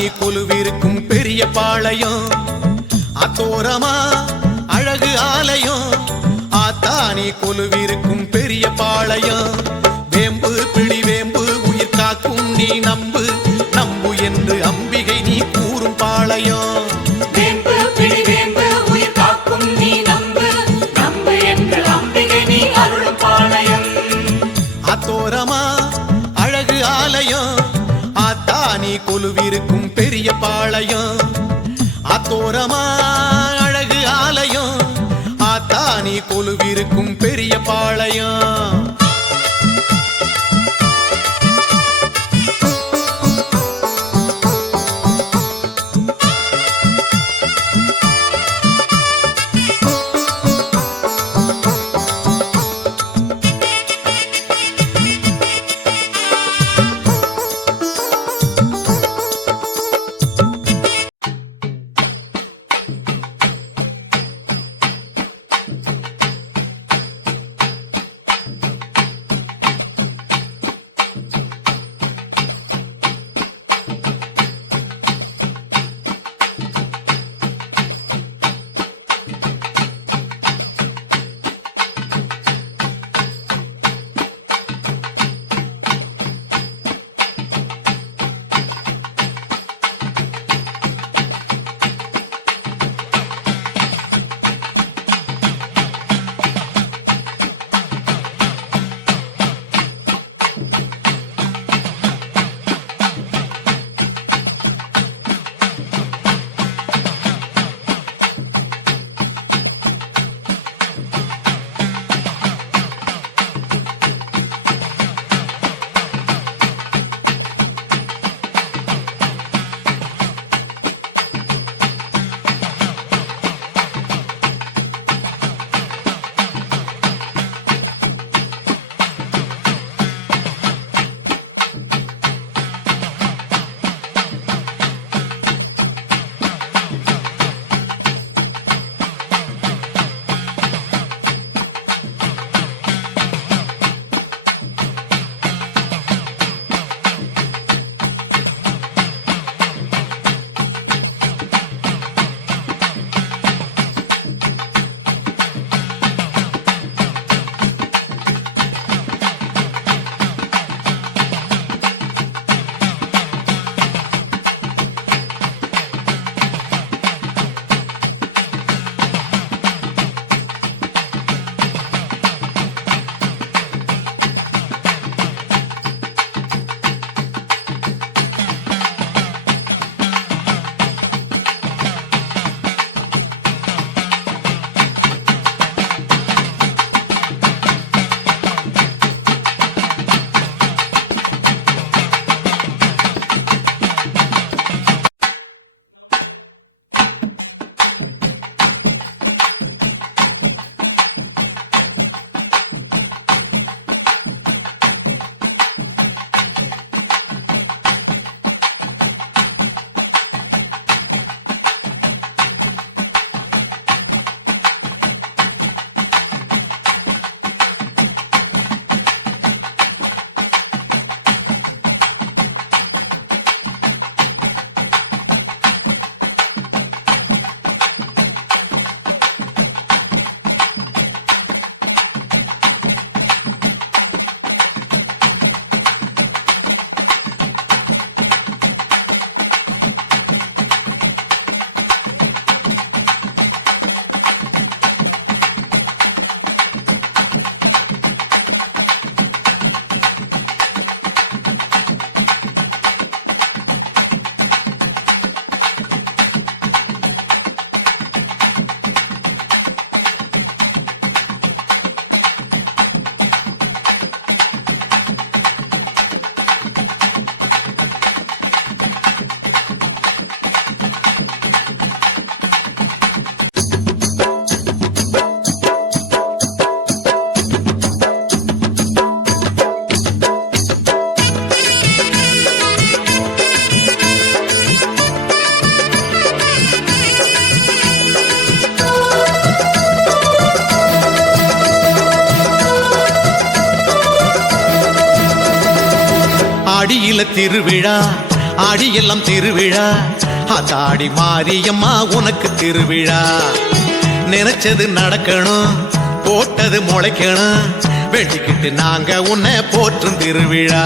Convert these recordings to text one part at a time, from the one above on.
ஆத்தானி கொலுவிருக்கும் பெரிய பாளையம் அத்தோரமா அழகு ஆலயம் ஆத்தானி கொலுவிருக்கும் பெரிய பாளையம் வேம்பு பிடி வேம்பு உயிர் காக்கும் நீ நம்பு நம்பு என்று அம்பிகை நீ கூறும் பாளையம் வேம்பு பிடி வேம்பு உயிர் காக்கும் நீ நம்பு நம்பு என்று அம்பிகை நீ அருளும் பாளையம் அத்தோரமா அழகு ஆலயம் ஆத்தானி கொலுவிருக்கும் பெரிய பாளையம் அத்தோரமா அழகு ஆலயம் ஆத்தானி கொலுவிருக்கும் பெரிய பாளையம் ஆடியில திருவிழா ஆடியெல்லாம் திருவிழா அதாடி மாரியம்மா உனக்கு திருவிழா நினைச்சது நடக்கணும் போட்டது முளைக்கணும் வெட்டிக்கிட்டு நாங்க உன்னை போற்றும் திருவிழா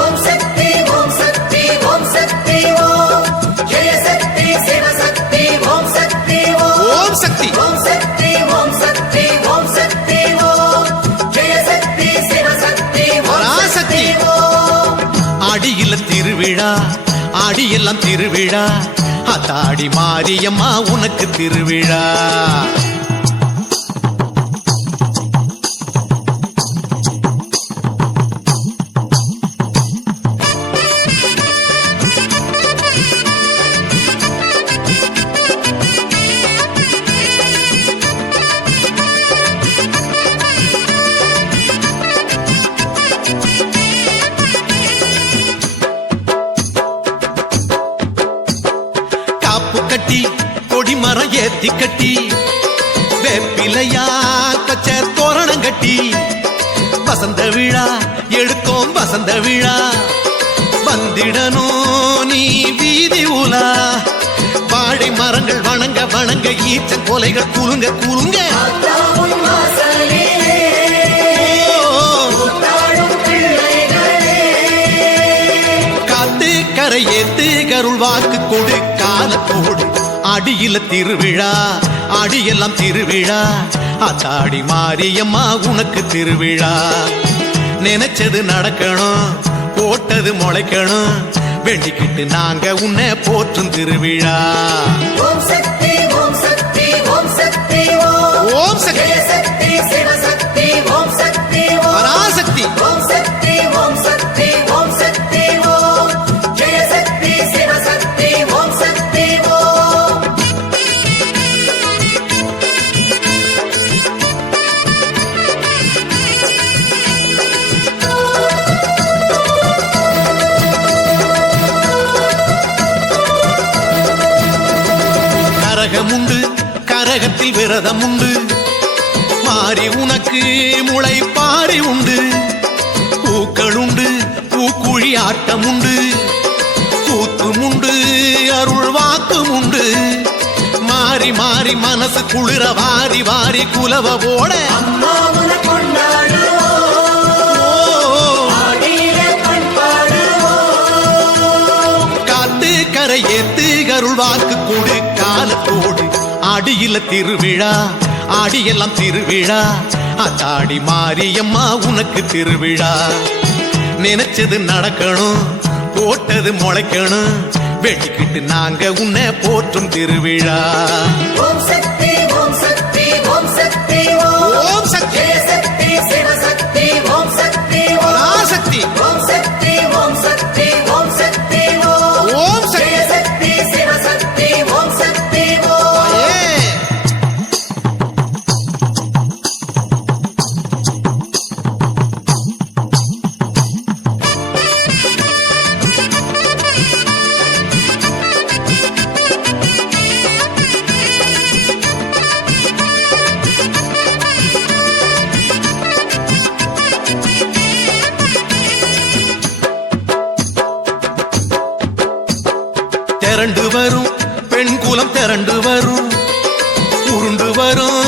ஓம் சக்தி ஓம் சக்தி ஓம் சக்தி ஓம் ஜெய சக்தி சிவசக்தி ஓம் சக்தி ஓம் சக்தி ஓம் சக்தி ஓம் சக்தி ஓம் சக்தி ஓம் ஜெய சக்தி சிவசக்தி பராசக்தி ஆடியில திருவிழா ஆடியெல்லாம் திருவிழா அத்தாடி மாரியம்மா உனக்கு திருவிழா கட்டி கொடிமரம் ஏத்தி கட்டி வேப்பிலையா கச்ச தோரணம் கட்டி வசந்த விழா எடுத்தோம் வசந்த விழா வந்திடணும் நீ வீதி உலா வாழை மரங்கள் வணங்க வணங்க ஈச்சன் கொலைகள் குலுங்க குலுங்க காத்து கரை ஏத்து கருள் வாக்கு கொடு காலத்தோடு அடியில திருவிழா அடியெல்லாம் திருவிழா அத்தாடி மாரியம்மா உனக்கு திருவிழா நினைச்சது நடக்கணும் போட்டது முளைக்கணும் வேண்டிக்கிட்டு நாங்க உன்னை போற்றும் திருவிழா ஓம் சக்தி ஓம் சக்தி ஓம் சக்தி ஓம் சக்தி சக்தி சிவசக்தி ஓம் சக்தி பராசக்தி ஓம் சக்தி ஓம் சக்தி ஓம் சக்தி ஓம் ஜெய சக்தி சிவசக்தி ஓம் சக்தி ஓம் கரகமுண்டு கரகத்தில் விரதம் உண்டு மாறி உனக்கு முளை பாரி உண்டு பூக்கள் உண்டு பூக்குழி ஆட்டம் உண்டு கூத்தும் உண்டு அருள் வாக்கும் உண்டு மாறி மாறி மனசு குளிர வாரி வாரி குலவ போட அம்மாவுன கொண்டாடுவோம் ஆடியில பண்பாடுவோம் காத்து கரை ஏத்து அருள் வாக்கு கொடு காலத்தோடு ஆடியில திருவிழா ஆடியெல்லாம் திருவிழா அத்தாடி மாரியம்மா உனக்கு திருவிழா நினைச்சது நடக்கணும் போட்டது முளைக்கணும் வெட்டிக்கிட்டு நாங்க உன்னை போற்றும் திருவிழா ஓம் சக்தி ஓம் சக்தி ஓம் சக்தி ஓம் சக்தி ஜெய சக்தி சிவசக்தி ஓம் சக்தி பராசக்தி ஓம் சக்தி ஓம் சக்தி ஓம் சக்தி ஓம் சக்தி ஜெய சக்தி சிவசக்தி ஓம் சக்தி தாயே. திரண்டு வரும் பெண் குலம் திரண்டு வரும் உருண்டு வரும்